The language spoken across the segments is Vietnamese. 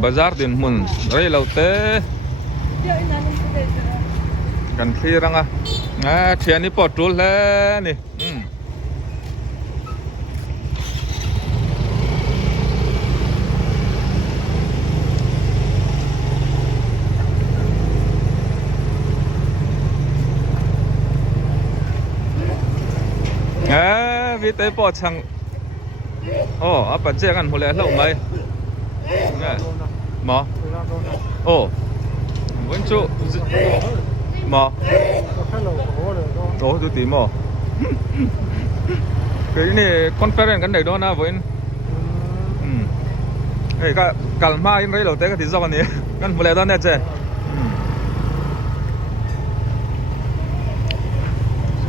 bazar din mun rei lo te kan khi ranga thian ni potul le ni vì tới bỏ chẳng apa che kan hule lo mai mo vẫn chỗ mo tu tí mo cái này conference cái này đó na với cái kalma in đây lo te cái tí sao này kan hule đó nè che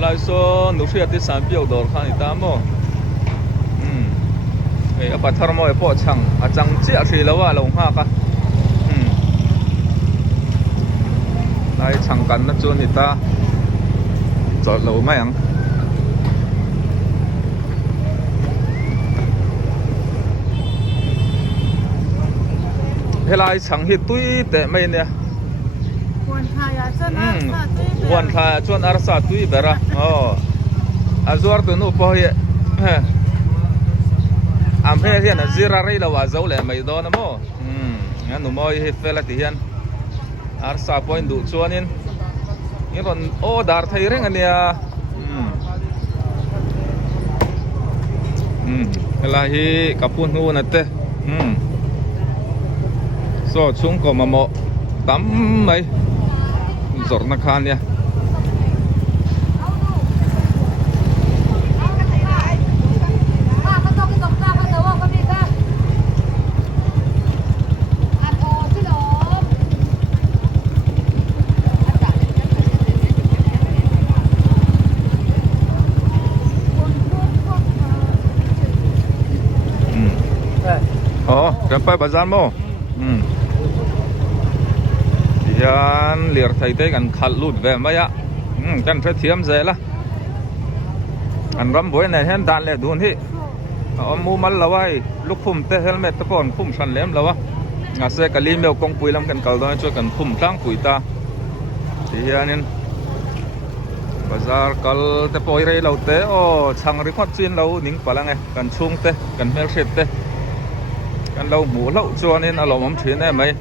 lại số nụ phía tới sản biểu đồ khang ta mo cái bắt thằng mo bỏ chẳng chẳng chỉ là lâu à lâu ha cả lại chẳng cần nó cho người ta cho lâu mấy anh thế lại chẳng hit tuy tệ mấy nè quan thà chuan arsa tui bera azuar tu nu po ye am he hian azira rei lawa zo le mai do na mo nu moi he fela ti hian arsa point du chuanin in ron o dar thei reng ania la hi kapun hu na te so chung ko mamo tam mai zor na khan ya Sampai bazar mo yan liar thai te kan khal lut ve maya kan phe thiam ze la an ram boi ne hen dan le dun hi mu mal lawai lukhum te helmet te kon khum san lem lawa nga se kali meu kong pui lam kan kal do cho kan khum tlang pui ta ti hianin bazar kal te poi rei lo te chang ri khot chin lo ning palang e kan chung te kan mel shet te kan lo mu lo cho nên là lom thuyền này mấy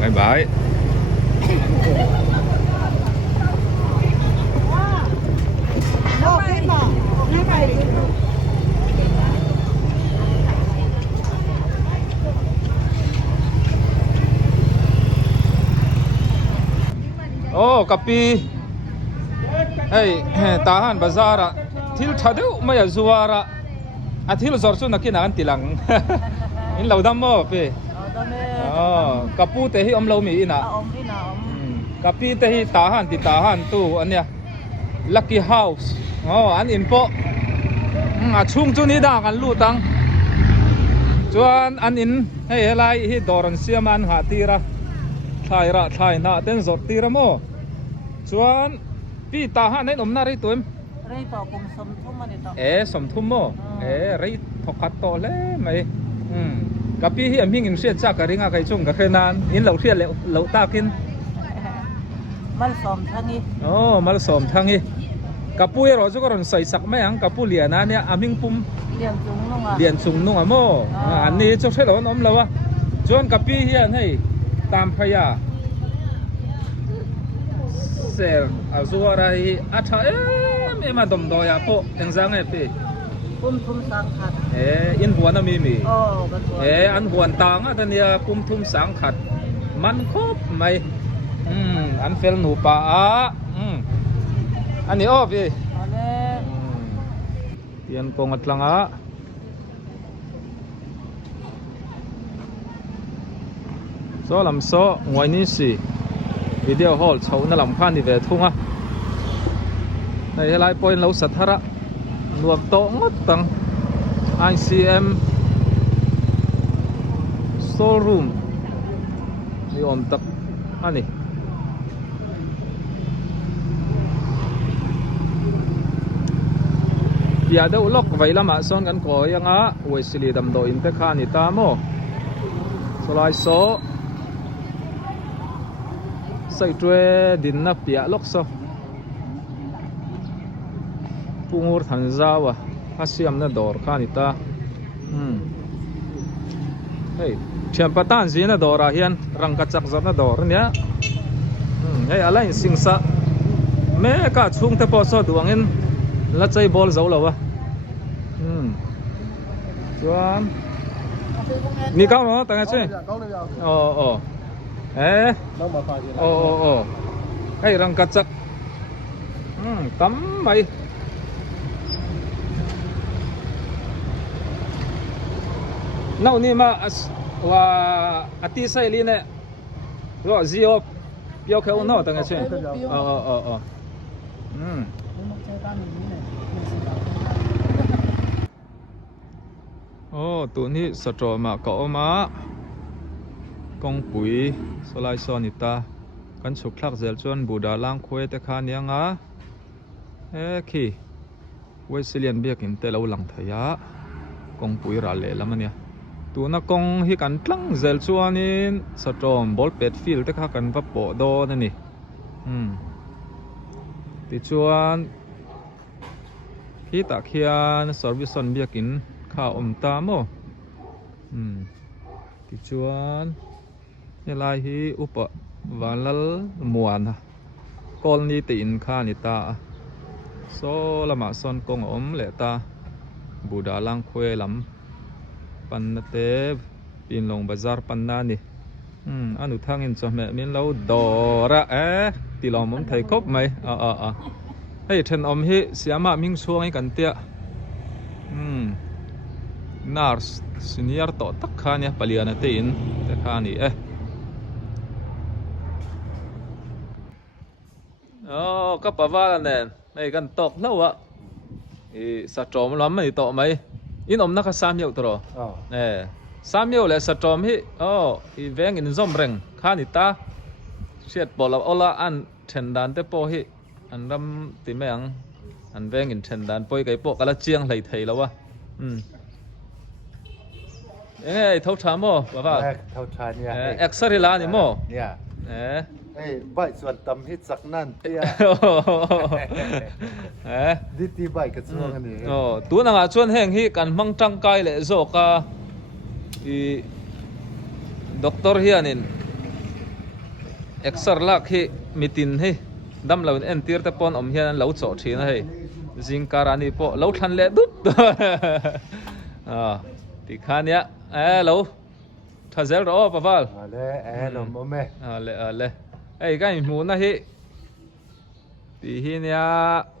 bye bye. Kapi hey tahan bazara thil thadeu maya zuara athil zorchu nakina an tilang in laudam mo pe kapu te hi omlo mi ina kapi te hi tahan tu ania lucky house an info chung chu ni da kan lu tang chuan an in hey lai hi doran siaman ha tira thai na ten zor tira mo chuan pi tahan nei omna rei tuim rei to kum som thum mani to som thum mo rei thokat to le mai kapi hi amhing in sia cha ka ringa kai chung ka khenan in lo thia lo takin mal som thangi mal som thangi kapui ro chu karon sai sak mai ang kapu liana nia amhing pum lian chung nunga mo an ni chu thelo nom lawa chuan kapi hian hei tam phaya ser azuara hi atha ema dom do ya po engzang e pe pum thum sang khat in huan ami mi kan an huan tang a tania pum thum sang khat man khop mai an fel nu pa ani off e yan kong atlanga so lam so ngoi ni si video hall chau na lam khan ni ve thunga ในลายปอยเราสัทธระรวมโตงดตัง ICM showroom นี่อมตักอันนี้อย่าเดาล็อกไว้ละมาซ้อนกันก่อยังอ่ะเวสิลีดำโดอินเตคานิตามโมสไลโซใส่ตัวดินนับเปียล็อกโซปุ่งทันซาวะฮัสยามน่ะดอร์คานิตาเฮ้ยเชียงปะตันซีน่ะดอร์อาเฮียนรังกัจจักจับน่ะดอร์เนี่ยเฮ้ยอะไรสิงสะแม่ก็ช่วงเทปอสดวงเงินแล้วใจบอลเจ้าเหรอวะส่วนนี่เก้าเนาะตั้งไงสิอ๋อเอ๊ะโอ้ไอ้รังกัจจักตั้มไปน่านี่มาว่าอาทิตย์ใส่ลีเนี่ยว่าซีโอเปียวเขาเนาะตั้งไงสิอ๋อโอ้ตัวนี้สตรอมาเกาะมากองปุ๋ยสไลซอนิตากันสุกคลักเซลจวนบูดาล่างคุยแต่ขานี้งะขี้เวสเลียนเบียกินแต่เราหลังทะยะกองปุ๋ยราเล่แล้วมันเนี่ยตัวนักกองฮิกันตั้งเซลจวนนี่สตรอมบอลเป็ดฟิลแต่ขากันวับโปโดนั่นนี่ติดจวนที่ตะเคียนสอร์วิสันเบียกินข้าวอมตามโมติดจวนนี่ลายฮีอุปวานลมวนนะกอลนี่ตีนข้านิตาโซละมาซอนกงอมเลตาบูดาลังควยลำปันเตบปีนลงบาซาร์ปันนานี่อันอุทางอินจอมแม่มินเราดอระตีลองมันไทยครบไหมเฮ้ยเทนอมฮีเสียมามิงช่วงให้กันเตี้ยนาร์สซีเนียร์ต่อตักข้าเนี่ยปลียนตีนแต่ข้านี่ก็ปะว่าเนี่ยไอ้กันตกแล้วอะสัตว์จอมล้ำไม่ตกไหมอินอมนักสามเยอะตัวสามเยอะเลยสัตว์จอมฮีแวงอินซอมเร่งข้านิตาเชียดบอกเราเอาละอันเทนดานเตโปฮีอันรำติแมงอันแวงอินเทนดานปอยไก่โปกะละเจียงไหลไทยแล้ววะเอ้ยเท่าชามโม่ป่ะป่ะเท่าชาเนี่ยเอ็กซ์เรลานี่โม่เนี่ยใบส่วนตำฮิตสักนั่นเตี้ยดิตีใบกระช่วงอันนี้ตัวนังอาชวนแห่งที่กันมังจังไกเลยโซกาด็อกเตอร์เฮียนินเอ็กซ์ลักที่มิตินให้ดำเหล่าเอ็นตีร์ตะปอนอมเฮียนเหล่าโจทีนะให้จิงการานี่พอเหล่าทันเละดุ๊บตีขานี้เหล่าถ้าเซลล์รอป่ะป่ะเหล่าโมเมเลยไอ้ก็หมูนะฮิตีฮิเนี่ย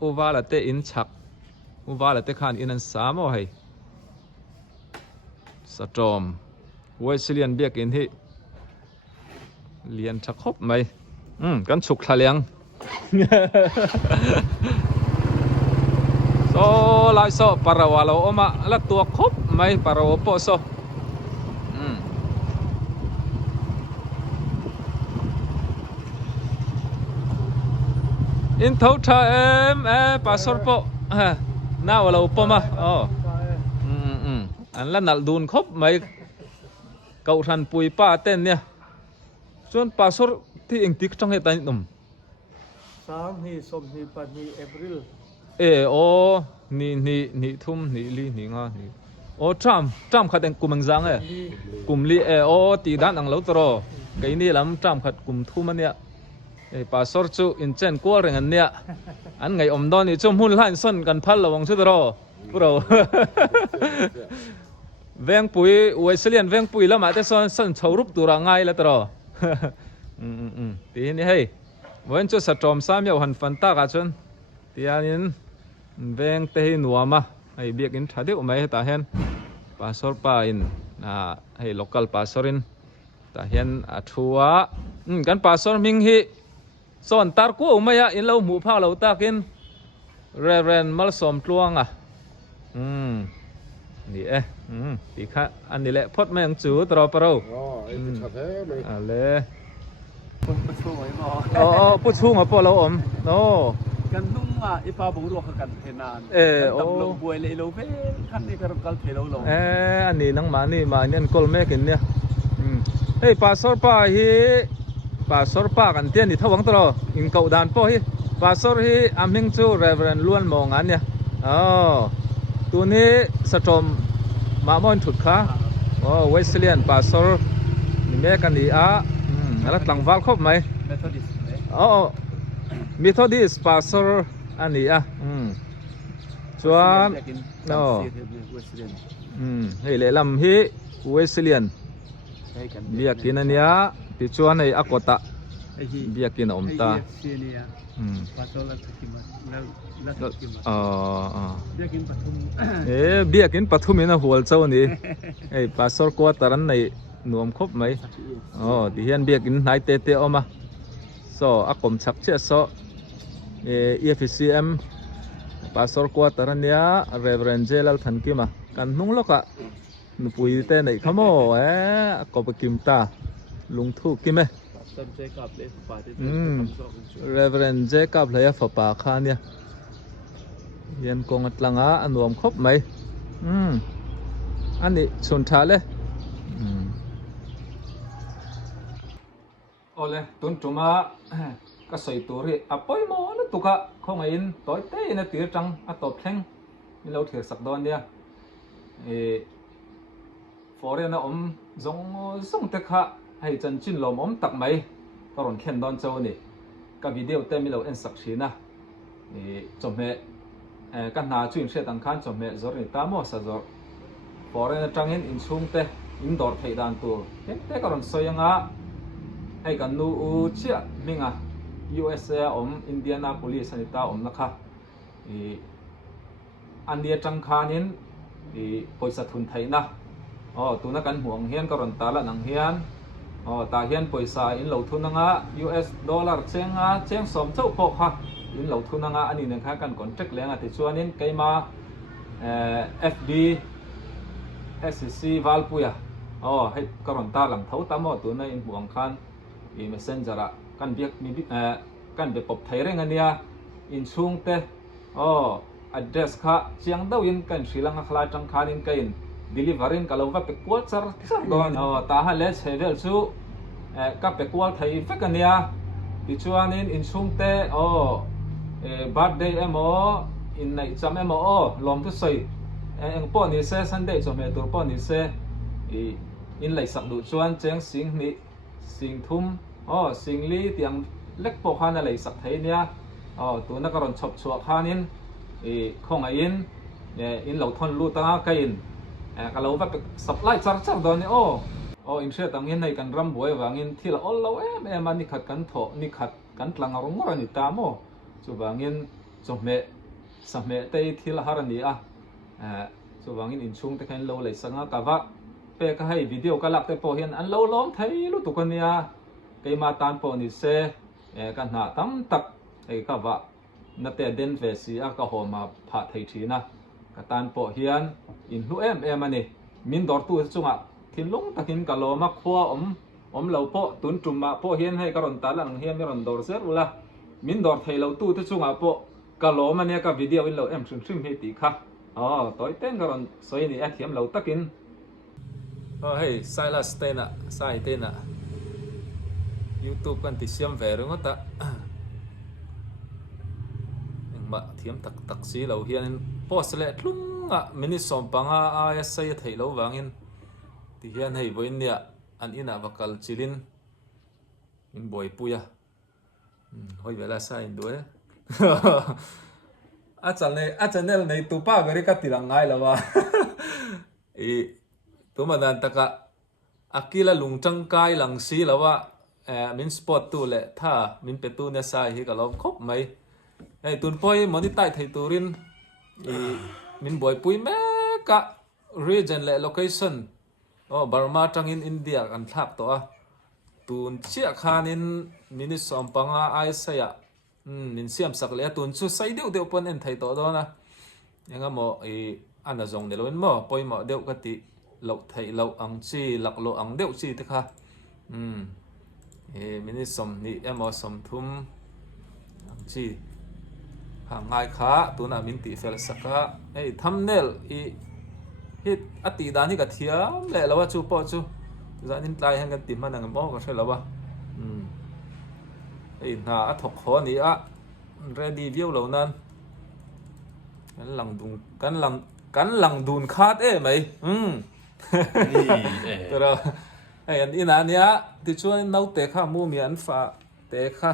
อุบาลเตอินชักอุบาลเตขานอินันสามเอาให้สตรอมเวสเลียนเบียกินฮิเลียนชักครบไหมกันฉุกทะเลียงโซไลโซปาราวาโลอมาละตัวครบไหมปาราวโปโซอินเท่าเธอปาสปอหน้าว่าเราปมาอันละนัดดูนครบไหมเกาทันปุยป้าเต้นเนี่ยส่วนปาสปที่อิงติกจังเหตุใดนุ่ม3ฮีสมฮีปันฮีเอพริลนี่ทุ่มนี่ลีนี่งานี่จำขัดเองกุมังจังกุมลีตีด้านอังเลาตรอไก่นี่ลำจำขัดกุมทุ่มมันเนี่ยปาสอร์จูอินเจนกัวเรื่องอันเนี้ยอันไงอมดอนนี่จุ่มหุ่นล้านส้นกันพัลระวังชุดรอพวกเราแวงปุ๋ยเวสเลียนแวงปุ๋ยแล้วมาแต่ส้นชาวรูปตัวร่างไงแล้วตรอทีนี้ให้วันจุดสตรอมสามยาวหันฟันตากาจนทีนี้แวงเตหินัวมาให้เบียกินทัดเดียวไม่ให้ตาเห็นปาสอร์ปาอินให้ local ปาสอรินตาเห็นอัชัวกันปาสอร์มิงฮีส่วนตาร์กู้ไม่ยะอินเราหมูผ้าเราตากิน Reverend มัลสมตวงอ่ะนี่ปีค่ะอันนี้แหละพดแมงจูตรอปะเรา Oh, ik het hebben. เลย คนประชุมไว้หมอ ผู้ชูมาปอเราอมโอ้ กันนุ่งอีปาบุรุษกันเทนานตำลงบวยเลยโลเฟ่ขั้นนี้ก็กัลเทโลโล อันนี้นังมานี่มาเนี่ยกอลเมกินเนี่ยเฮ้ยปลาสอร์ปลาฮีปลาสอร์ปลากันเตี้ยนี่ทวังตรออินเกาดานปอฮีปลาสอร์ฮีอามิงจูเรเวรนล้วนมองอันเนี่ยตัวนี้สะจมมามอนถุดขาเวสเลียนปลาสอร์นี่แม่กันนี่แล้วหลังวัลครบไหม เมทอดิส มิทอดิสปาสอร์อันนี้ส่วนเฮ้ยเลลำฮีเวสเลียนเบียกินอันเนี้ยปิจวนในอากตะเบียกินอมตาเบียกินปฐุมนะหัวเจ้านี่ไอ้ปาสอร์กัวตารันในนวมครบไหมที่เห็นเบียกินไหนเตะออกมาอากมชักเชื่อEFCM ปาสอร์กัวตารันเนี้ยเรเวรนเจลทันกิมากันนุ่งล็อกอะนุปุยเต้ไหนขโมยก็ไปกิมตาลุงทุกกิมเรเวรนเจกับเลยฝาปาคาเนี่ยยันกงอัตลังอันรวมครบไหมอันนี้ชนชาเลยโอ้เลยตุนจุมาก็ใส่ตัวรีอ่ะปอยโมแล้วตุกะเขาไงอินต่อยเต้นะตีจังอ่ะตบแทงนี่เราถือสักดอนเนี่ยฟอร์เรนอมส่งเตะขะให้จันจินลมตักไหมก็รอนเข็นดอนเจ้านี่กับวิดีโอเต้มีเราเอ็นสักชีนะจมเมกันนาจุนเชตังคันจมเมจอร์นี่ตามอสจอร์ฟอร์เรนจังเห็นอินชุ่มเตอินดอร์ไทยดานตัวเต้ก็รอนสวยงาให้กันนูเชียมิงUSA อินเดียนาโพลิสนิตานะคะอันเดียจังคานินปอยสัทุนไทยนะตัวนักการห่วงเฮียนก็รอนตาละนังเฮียนตาเฮียนปอยสาอินเหล่าทุนงะ US ดอลลาร์เชียงสมเจ้าพกค่ะอินเหล่าทุนงะอันนี้นะคะกันก่อนเช็คแรงที่ชวนนินไกมาFB SEC วาลปุยให้ก็รอนตาหลังเท้าตามตัวนั้นอินห่วงคันMessenger กันเบียกมีกันเบียกปบไทยเรื่องอันเนี้ยอินช่วงเตaddress ค่ะเชียงดาวินกันศิลังคลาจังคานินกัน delivery กันเราว่าเป็กวอลซาร์ที่สักก่อนตาฮันเลสเฮเวลซูกับเป็กวอลไทยเฟกันเนี้ยดิชวานินอินช่วงเตbirthday อินในจำลมทุกสิ่งป้อนนิเซ่ Sunday จำตัวป้อนนิเซ่อินไหลสักดูชวนเจียงสิงห์นี่สิงทุ่มสิงลีเตียงเล็กปกฮันอะไรสักไทยเนี่ยตัวนักการชอบชัวขานินของอินเหล่าทนรู้ตั้งกันก็เราแบบสับไล่จัดตอนนี้อินเชื่อตั้งเงินในการรำบวยวางเงินที่เรามันนี่ขัดกันโถนี่ขัดกันหลังอารมณ์อะไรนี่ตามจูบางเงินจมเมสมเมตที่ละหารันนี่จูบางเงินอินชุ่งแต่แค่เราเลยสังกัดว่าเป้ก็ให้วิดีโอก็หลักแต่พอเห็นอันเราล้อมไทยรู้ตัวกันเนี่ยไกมาตานปอนิเซกันหาตั้มตักไอ้ก็ว่านัดแต่เดนเวสีก็หอมาผ่าไทยทีนะกันตานปอเฮียนอินลูมันนี่มินดอร์ตัวจุงทิ้งลงตะกินกะโลมาคว้าเราปอตุนจุมมาปอเฮียนให้กระรอนตาลังเฮียนไม่รอนดอร์เซอร์ละมินดอร์ไทยเราตู้ที่จุงปอกะโลมันเนี่ยกับวิดีโอเราชิมให้ตีค่ะต่อยเต้นกระรอนสวยนี่เทียมเราตะกินเฮ้ยไซลัสเต้นไซเต้นYouTube กันติดเสียมแหวนก็ตะยังมาเทียมตักสีเราเฮียนพอสเล็ดลุงมินิสอมปังใส่ไทยเราวางอินที่เฮียนให้บอยเนี่ยอันอินวักลจิลินอินบอยปุยเฮ้ยเวลาใส่ด้วยอาจารย์ในตุป้าก็เรียกติลังไงแล้ววะตัวมันนั่นตะกะอากิละลุงจังไกหลังสีแล้วว่ามินสปอร์ตตัวเละถ้ามินเป็นตัวเนี่ยใส่ให้กับเราครบไหมตุนปอยมอนิไตไทยตัวรินมินบอยปุยแม่กะ region และ location บาร์มาจังอินเดียกันทักตัวตุนเชี่ยคานินมินิสอมปังไอเสีย min siam sak le tun chu sai deuh pon en thei to do na enga mo ana zong ne loin mo poimo deuh ka ti lo thei lo ang chi lak lo ang deuh chi te kha mini som ni emo som thum ang chi ha ngai kha tuna min ti fel saka thumbnail hit ati dan hi ka thiam le lawa chu po chu zanin tlai hang kan ti man ang mo ka thela ba na a thok kho ni a ready view lo nan kan lang dun khat mai pero an ina nia ti chuan nau te kha mu mi an fa te kha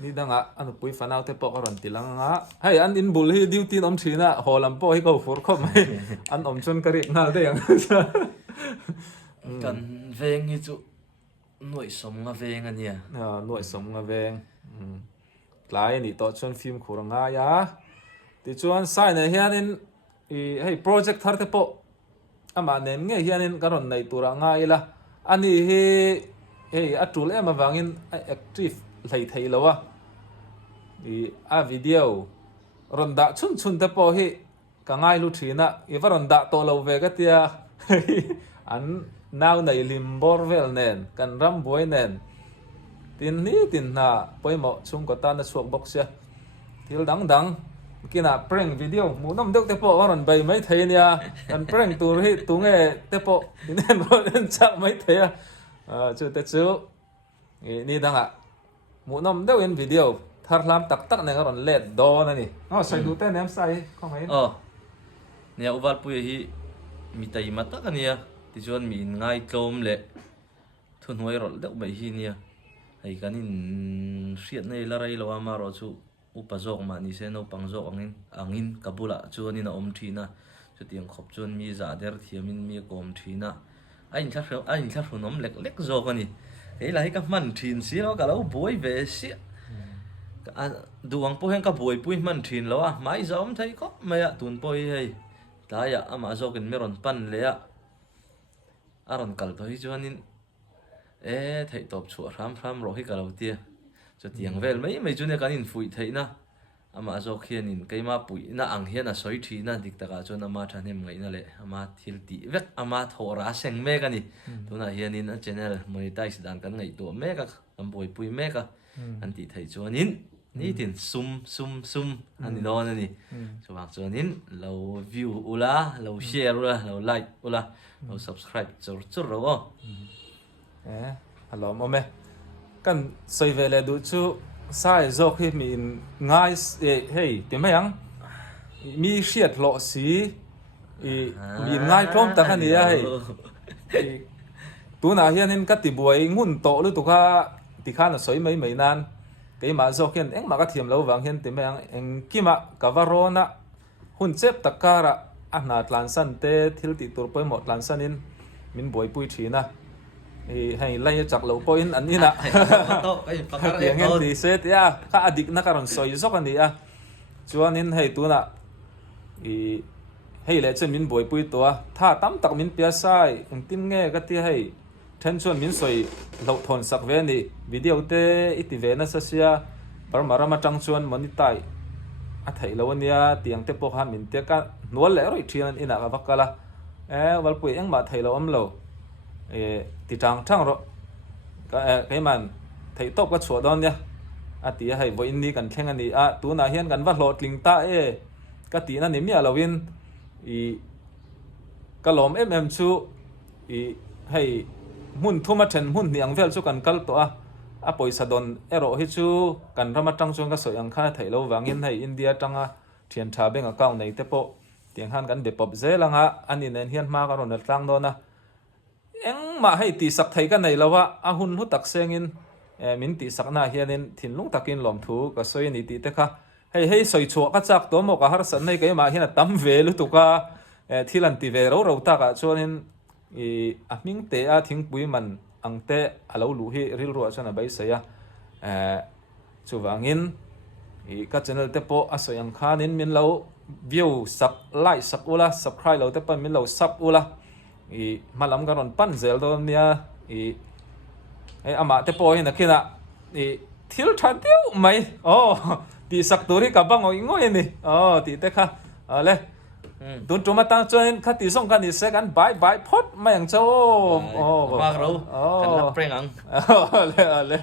ni danga anu pui fanau te po ron tilanga an in bul hi duty om thina holam po hi ko for khom mai an om chon kari ngal de yang kan veng hi chu nuôi sống nga veng ania nuôi sống nga veng lai ni to chon film khuranga ya ti chuan sai ne hianin hei project thar te po ama nem nge hianin karon nei tura nga ila ani hei atul em awangin active lei thei lawa a video ronda chun te po hi ka ngai lu thina iwaronda to lo ve ka tia an now nei lim bor vel nen kan ram boy nen tin na poimo chung ko ta na suak box ya til dang kina prank video mu nam deuh te po ron bai mai thei nia kan prank tur hi tu nge te po inen ron chak mai thei chu te chu ni danga mu nam deuh in video thar lam tak ne ron let do na ni sai du te nem sai ko mai nia uwal pui hi mi tai mata kania ti chuan mi ngai tlom le thun hoi rol deuh mai hi nia ai kanin riat nei la rai lawa ma ro chu upa jok ma ni se no pang jok angin kabula chuanin a om thina chu tiang khop chuan mi za der thiamin mi kom thina ain thla nom lek jok ani ei lai ka man thin si lo ka lo boi ve si duang po hen ka boi pui man thin lo mai zom thai ko maya tun poi hei taya ama jokin meron pan le aron kal to hi chuanin thei top chu ram ro hi kalo tia cho tiang vel mai chu ne kanin fui theina ama zo khianin keima pui na ang hian a soi thina dik taka chon ama thanem ngai na le ama thil ti vek ama thora seng me kani tuna hianin a channel monetize dan kan ngai to me ka amboi pui me ka an ti thei chuanin ni tin sum ani don ani chuwang chuanin lo view ula lo share ula lo like ula lo subscribe chur ro hello mome kan soi vele du chu sai zok hi mi ngai hey timang mi shiat lo si mi ngai plom ta khani ya hey tu na hianin ka ti buai ngun to lu tu kha ti kha na soi mai nan ke ma zok hian eng ma ka thiam lo wang hian timang eng kima kavarona hun chep takara ana tlan san te thil ti tur poi mo tlan sanin min boi pui thina hay lai chak lo point an ina tiang hen ti set ya ka adik na karon soi zok ani a chuanin hei tu na hei le chen min boi pui to tha tam tak min pia sai eng tin nge ka ti hei then chuan min soi lo thon sak ve ni video te iti ve na sa sia par marama tang chuan monitai a thei lo ania tiang te po han min te ka nual le roi thian ina ka vakala wal pui eng ma thei lo om lo ti thang ro cái man thei top ka chua don ya ati hai voi ni kan thleng ani tu na hian kan va hlot ling ta ka ti na ni mi alowin ka lom chu hei mun thuma then mun niang vel chu kan kal to a poisa don ero hi chu kan rama tang chung ka soi ang kha thei lo wangin hei India tanga thian tha beng account nei te po tiang han kan be pop zelanga ani nen hian ma ka ron tlang do na eng ma hei ti sak thei ka nei lawa a hun hu tak sengin min ti sakna hianin thinlung takin lom thu ka soi ni ti te kha hei soi chu ka chak to mo ka har san nei ke ma hian tam ve lu tu ka thilan ti ve ro ta ka chuanin a ming te a thing pui man ang te alo lu hi ril ru chana bai saya chuwangin ka channel te po a soi ang khanin min lo view sak like sak ula subscribe lo te pa min lo sub ula malam karon pan zel do nia ไอ้อามาเตปอยนักกินะนี่ทิลทัดเดียวไหมโอ้ตีสักตัวนี้กับบังเอาอีกง่อยนี่อ๋อตีเตะค่ะเลยตุนจุมาตั้งจวนคัดตีส่งกันนี่เสกันบายพอดไม่อย่างเจ้าโอ้ มากรู้กันรับเปล่งอัง เลย